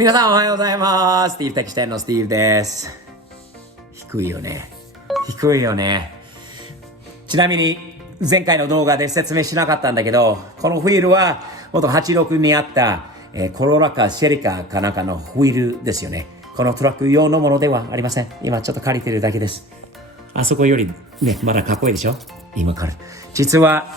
皆さんおはようございます。スティーブ的視点のスティーブです。低いよね。低いよね。ちなみに前回の動画で説明しなかったんだけど、このフィールは元86にあった、コロラかシェリカかなんかのフィールですよね。このトラック用のものではありません。今ちょっと借りてるだけです。あそこよりね、まだかっこいいでしょ？今から。実は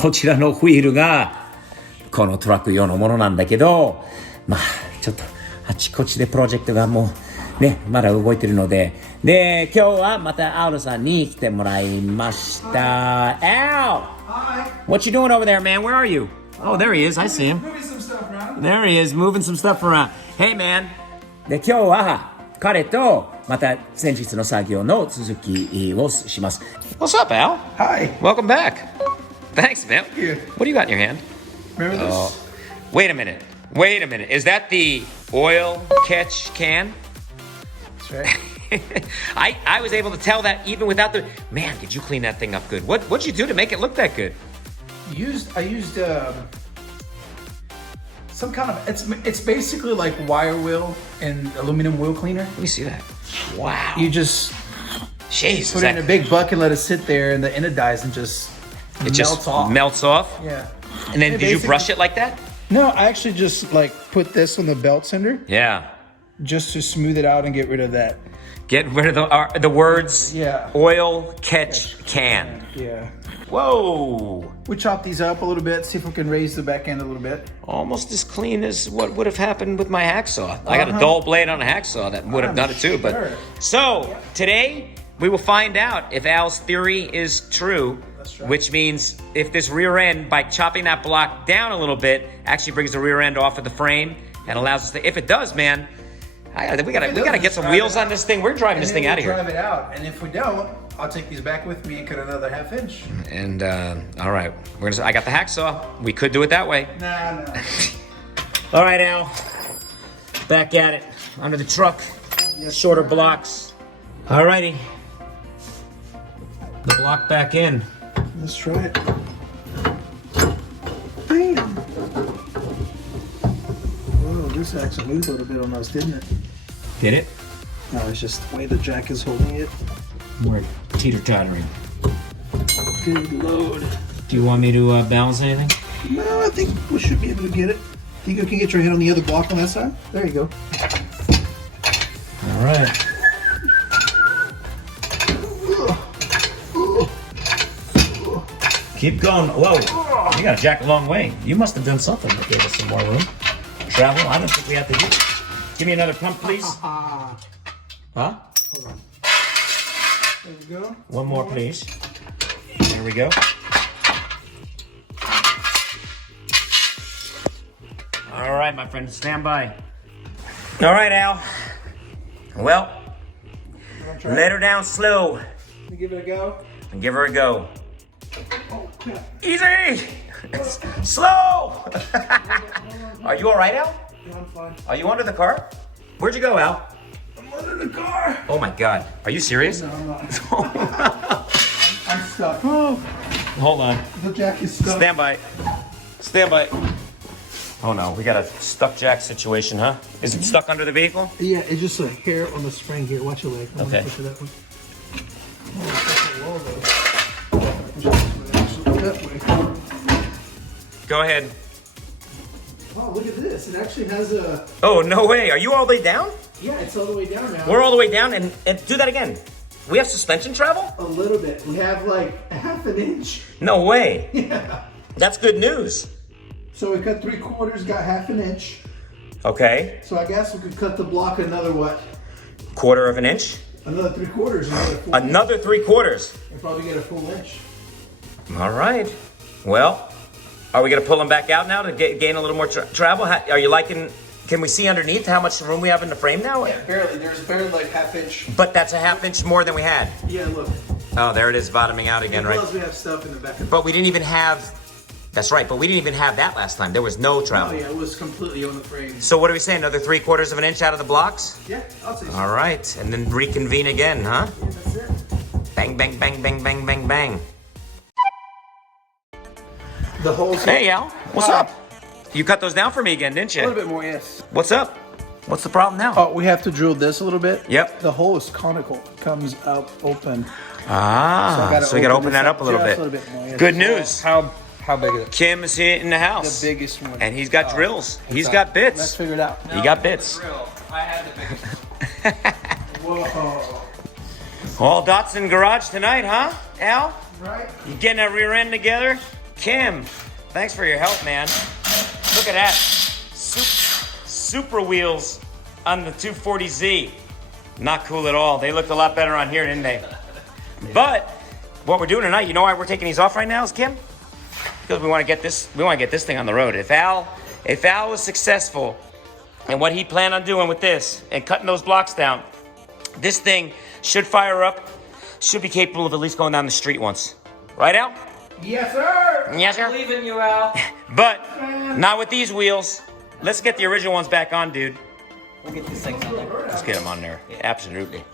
こちらのフィールがこのトラック用のものなんだけど、まあちょっとあちこちでプロジェクトがもうね、まだ動いてるので、で今日はまたアウルさんに来てもらいました。Al! Hi. What you doing over there, man? Where are you? Oh, there he is. I see him. Moving some stuff around. There he is, moving some stuff around. Hey, man. で今日は彼とまた先日の作業の続きをします。What's up, Al? Hi. Welcome back. Thanks, man. Thank you. What do you got in your hand? Remember this? Wait a minute. Wait a minute. Is that the oil catch can? That's right. I was able to tell that even without the... Man, did you clean that thing up good? What'd you do to make it look that good? I used some kind of it's basically like wire wheel and aluminum wheel cleaner. Let me see that. Wow. You just Jeez. put it in a big bucket, let it sit there, and the anodize and just melts off. Melts off? Yeah. And then Yeah, did you brush it like that? No, I actually just like put this on the belt sander Yeah. just to smooth it out and get rid of that. Get rid of the words. Yeah. Oil catch can. Yeah. Whoa. We chop these up a little bit, see if we can raise the back end a little bit. Almost as clean as what would have happened with my hacksaw. I got a dull blade on a hacksaw that would have done it too. But so today we will find out if Al's theory is true, right. which means if this rear end, by chopping that block down a little bit, actually brings the rear end off of the frame and allows us to. If it does, man, we gotta get some wheels on this thing. We're driving this thing out of here. Drive it out, and if we don't, I'll take these back with me and cut another ½ inch. And all right, I got the hacksaw. We could do it that way. Nah. All right, Al. Back at it. Under the truck. Yes, Shorter sir. blocks. All righty. The block back in. Let's try it. Bam. Whoa, this actually moved a little bit on us, didn't it? Did it? No, it's just the way the jack is holding it. We're teeter-tottering. Good load. Do you want me to balance anything? No, I think we should be able to get it. You can get your head on the other block on that side. There you go. All right. Keep going. Whoa. You got to jack a long way. You must have done something that gave us some more room. Travel? I don't think we have to do it. Give me another pump, please. Huh? Hold on. There we go. One more, please. There we go. All right, my friend, stand by. All right, Al. Well, let her down slow Let me give it a go. and give her a go. Oh, crap. Easy! Slow! Are you all right, Al? Yeah, I'm fine. Are you under the car? Where'd you go, Al? I'm under the car. Oh my God. Are you serious? No, I'm not. I'm stuck. Oh, Hold on. the jack is stuck. Stand by. Stand by. Oh no, we got a stuck jack situation, huh? Is it stuck under the vehicle? Yeah, it's just a hair on the spring here. Watch your leg. I'm Okay. gonna push it that way. Oh, it's touching the wall, though. That way. Go ahead. Oh, look at this. It actually has a... Oh, no way. Are you all the way down? Yeah, it's all the way down now. We're all the way down and do that again. We have suspension travel? A little bit. We have like a ½ inch. No way. Yeah. That's good news. So we cut 3/4, got ½ inch. Okay. So I guess we could cut the block another what? 1/4 inch? Another 3/4, another full Another 3/4. inch. And probably get a full inch. All right. Well, are we going to pull them back out now to gain a little more travel? Are you liking... Can we see underneath how much room we have in the frame now? Yeah, barely. There's barely like ½ inch. But that's a ½ inch more than we had. Yeah, look. Oh, there it is, bottoming out again, right? Plus we have stuff in the back. But we didn't even have... That's right, but we didn't even have that last time. There was no Oh travel. yeah, it was completely on the frame. So what are we saying? Another 3/4 inch out of the blocks? Yeah, I'll say so. All right, and then reconvene again, huh? Yeah, that's it. Bang, bang, bang, bang, bang, bang, bang. The whole... Hey, Al, what's Hi. up? You cut those down for me again, didn't A little you? bit more, yes. What's up? What's the problem now? Oh, we have to drill this a little bit. Yep. The hole is conical. It comes out open. So we gotta open that up a little just bit. a little bit more, yes. Good news. How big is it? Kim is here in the house. The biggest one. And he's got drills. He's Let's got bits. figure it out. He got bits. I had the biggest. Whoa. All Datsun garage tonight, huh, Al? Right? You getting that rear end together? Kim, thanks for your help, man. Look at that. Super wheels on the 240Z. Not cool at all. They looked a lot better on here, didn't they? But what we're doing tonight, you know why we're taking these off right now, is Kim? Because we want to get this thing on the road. If Al was successful in what he planned on doing with this and cutting those blocks down, this thing should fire up, should be capable of at least going down the street once. Right, Al? Yes, sir. Yes, sir. Believe in you, Al. But not with these wheels. Let's get the original ones back on, dude. We'll get these things on there. Let's get them on there. Absolutely.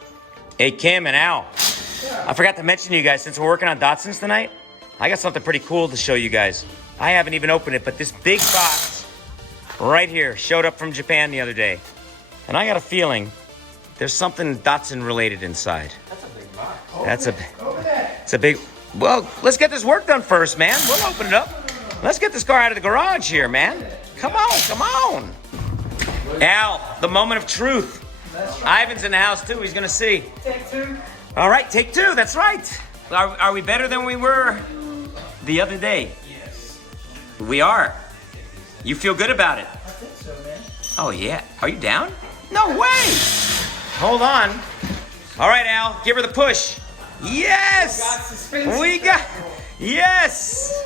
Hey, Kim and Al. I forgot to mention to you guys, since we're working on Datsuns tonight, I got something pretty cool to show you guys. I haven't even opened it, but this big box right here showed up from Japan the other day. And I got a feeling there's something Datsun related inside. That's a big box. It's a big, well, let's get this work done first, man. We'll open it up. Let's get this car out of the garage here, man. Come on. Al, the moment of truth. Ivan's in the house too, he's gonna see. Take two. All right, take two, that's right. Are we better than we were the other day? Yes. We are. You feel good about it? I think so, man. Oh yeah, are you down? No way. Hold on. All right, Al, give her the push. Yes! Yes!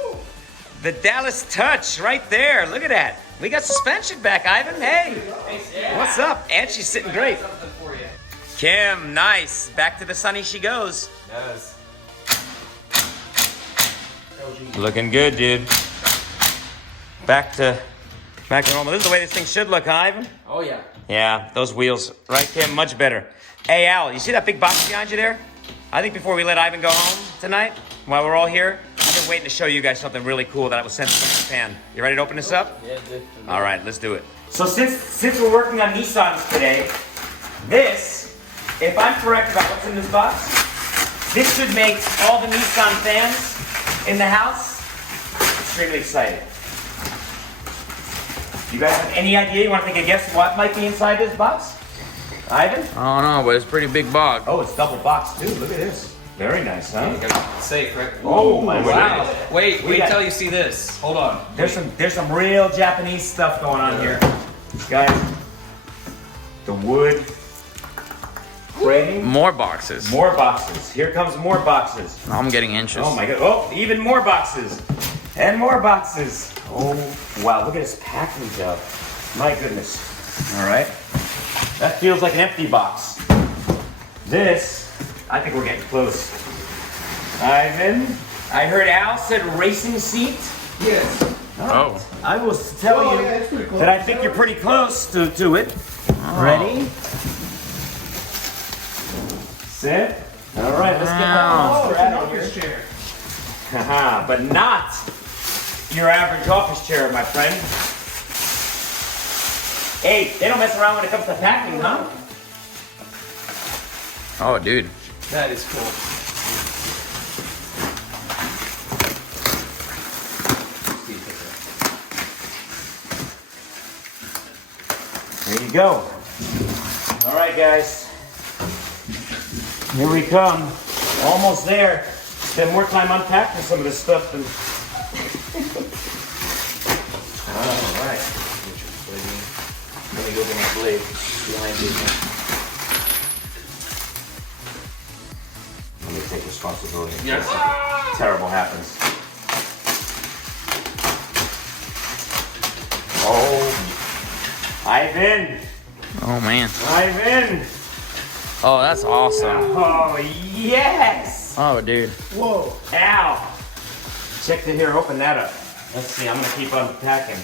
The Dallas touch right there, look at that. We got suspension back, Ivan, hey. What's up? And she's sitting great. Something for you. Kim, nice. Back to the sunny she goes. Yes. Looking good, dude. Back to normal. This is the way this thing should look, huh, Ivan? Oh yeah. Yeah, those wheels, right, Kim? Much better. Hey, Al, you see that big box behind you there? I think before we let Ivan go home tonight, while we're all here, I've been waiting to show you guys something really cool that I was sent from Japan. You ready to open this up? Yeah, dude. All right, let's do it. So since we're working on Nissans today, this, if I'm correct about what's in this box, this should make all the Nissan fans in the house extremely excited. You guys have any idea? You want to take a guess what might be inside this box? Ivan? I don't know, but it's a pretty big box. Oh, it's double boxed too. Look at this. Very nice, huh? Safe, right? Oh my Wow. goodness. Wait got- till you see this. Hold on. There's some real Japanese stuff going on here. Guys, the wood framing. More boxes. More boxes. Here comes more boxes. I'm getting anxious. Oh my god. Oh, even more boxes. And more boxes. Oh, wow. Look at this packing job. My goodness. All right. That feels like an empty box. This, I think we're getting close. Ivan, I heard Al said racing seat. Yes. Oh. I will tell Oh, you yeah, it's pretty close. that I think you're pretty close to it. Ready? Sit. All right, let's get Wow. the out of here. Office chair. Haha, but not your average office chair, my friend. Hey, they don't mess around when it comes to packing, huh? Oh, dude. That is cool. There you go. All right, guys. Here we come. Almost there. Spend more time unpacking some of this stuff than. All right. Let me go get my blade behind you. Let me take responsibility. Yes. Terrible happens. Oh, Ivan! Oh, man. Ivan! Oh, that's awesome. Oh, yes! Oh, dude. Whoa. Ow! Check the here, open that up. Let's see, I'm gonna keep unpacking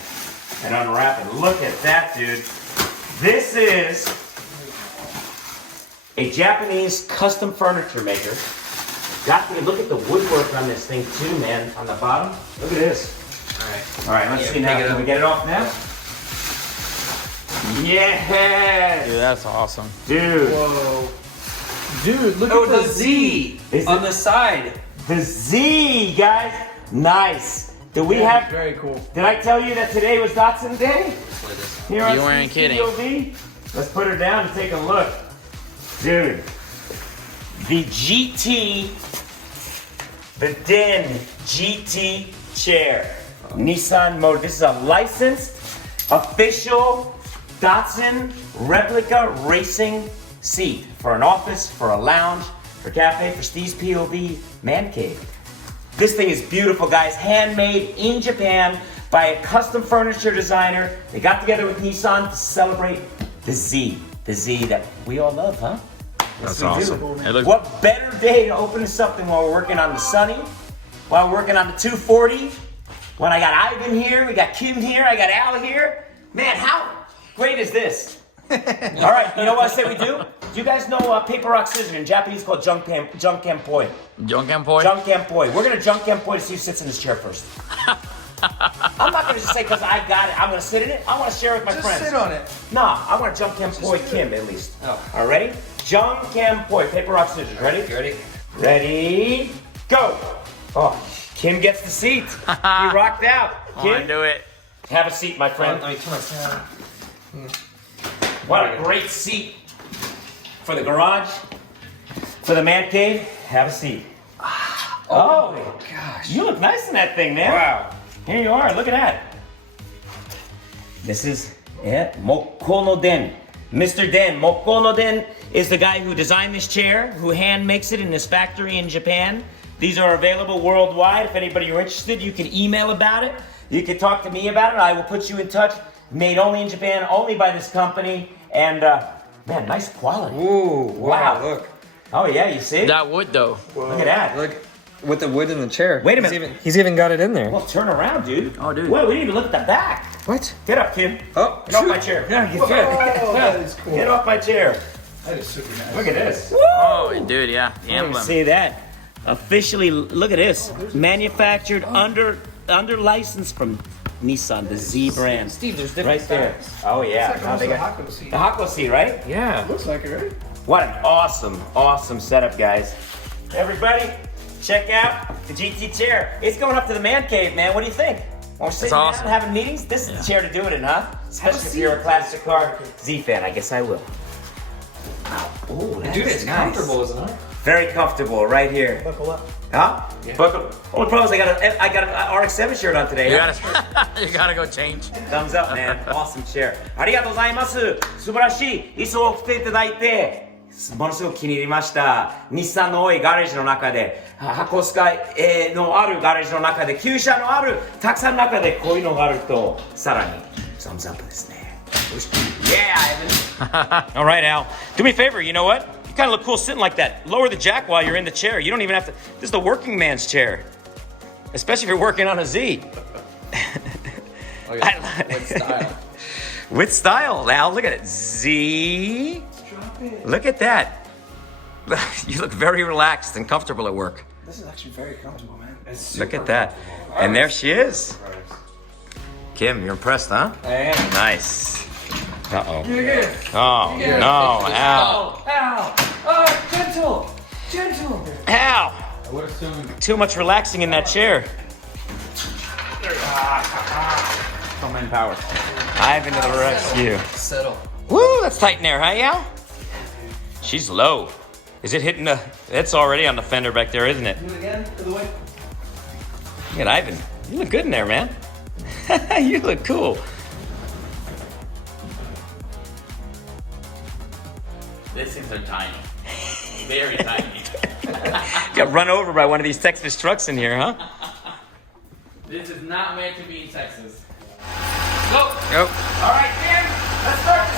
and unwrapping. Look at that, dude. This is a Japanese custom furniture maker. Got me, look at the woodwork on this thing too, man, on the bottom. Look at this. All right, let's see now. Can we get it off now? Yes! Dude, that's awesome. Dude. Whoa. Dude, look Oh, at the the Z Is on it- the side. The Z, guys. Nice. Do we have... Very cool. Did I tell you that today was Datsun Day? Here on You weren't kidding. POV? Let's put her down and take a look. Dude. The GT... The Den GT chair. Nissan Motor. This is a licensed, official Datsun replica racing seat for an office, for a lounge, for cafe, for Steve's POV man cave. This thing is beautiful, guys. Handmade in Japan by a custom furniture designer. They got together with Nissan to celebrate the Z that we all love, huh? That's Yes, we do. awesome. It looks What better day to open something while we're working on the Sunny, while we're working on the 240, when I got Ivan here, we got Kim here, I got Al here. Man, how great is this? All right, you know what I say we do? Do you guys know paper, rock, scissors? In Japanese called junkenpoi. Junkenpoi. Junkenpoi. We're gonna junkenpoi to see who sits in this chair first. I'm not gonna just say because I got it, I'm gonna sit in it. I wanna share it with my Just friends. sit on it. Nah, I want to junkenpoi Kim at least. Oh. All right, ready? Junkenpoi. Paper, rock, scissors. Ready? Ready? Ready? Go! Oh, Kim gets the seat. He rocked out. I wanna Kim, do it. have a seat, my friend. Let me turn my What a great seat for the garage, for the man cave. Have a seat. Oh, gosh. you look nice in that thing, man. Wow. Here you are. Look at that. This is Mokko no Den. Mr. Den. Mokko no Den is the guy who designed this chair, who hand makes it in this factory in Japan. These are available worldwide. If anybody are interested, you can email about it. You can talk to me about it. I will put you in touch. Made only in Japan, only by this company. And man, nice quality. Ooh, Wow. Look. Oh yeah, you see? That wood though. Look at that. Look with the wood in the chair. Wait a minute. He's even got it in there. Well, turn around, dude. Oh, dude. Wait, we didn't even look at the back. What? Get up, Kim. Oh. Get off my chair. Yeah, Oh, that is cool. Get off my chair. That is super nice. Look at this. Oh, dude, yeah. The emblem. See that? Officially, look at this. Manufactured under license from Nissan, the Z brand. Steve, there's different Right there. styles. Oh yeah. It's like Now almost they a got- Hakko seat. the Hakko seat, right? Yeah. Looks like it, right? What an awesome setup, guys. Everybody, check out the GT chair. It's going up to the man cave, man. What do you think? When we're sitting down awesome. and having meetings, this is the chair to do it in, huh? Especially if you're a classic car Z fan. I guess I will. Oh, Dude, it's comfortable, isn't it? Very comfortable right here. Buckle up. Huh? Buckle. Only problem is I got an RX-7 shirt on today. You huh? gotta, you gotta go change. Thumbs up, man. Awesome chair. ありがとうございます。素晴らしい椅子を着ていただいて、ものすごく気に入りました。日産の多いガレージの中で、箱スカイのあるガレージの中で、旧車のあるたくさんの中でこういうのがあると、さらにthumbs upですね。Yeah, Ivan. All right, Al. Do me a favor. You know what? You kind of look cool sitting like that. Lower the jack while you're in the chair. You don't even have to. This is the working man's chair, especially if you're working on a Z. Oh, yeah. With style. With style, Al. Look at it. Z. Look at that. You look very relaxed and comfortable at work. This is actually very comfortable, man. Look at that. And there she is. Kim, you're impressed, huh? I am. Nice. Uh-oh. You're Oh, no, Al. Ow! Oh, gentle! Gentle! Al. I would assume. Too much relaxing in that chair. Come in power. Ivan to the rescue. Settle. Woo, that's tight in there, huh, Al? She's low. Is it hitting the... It's already on the fender back there, isn't it? Do it again, to the way. Look at Ivan. You look good in there, man. You look cool. These things are tiny. Very tiny. Got run over by one of these Texas trucks in here, huh? This is not meant to be in Texas. All right, Kim, let's start the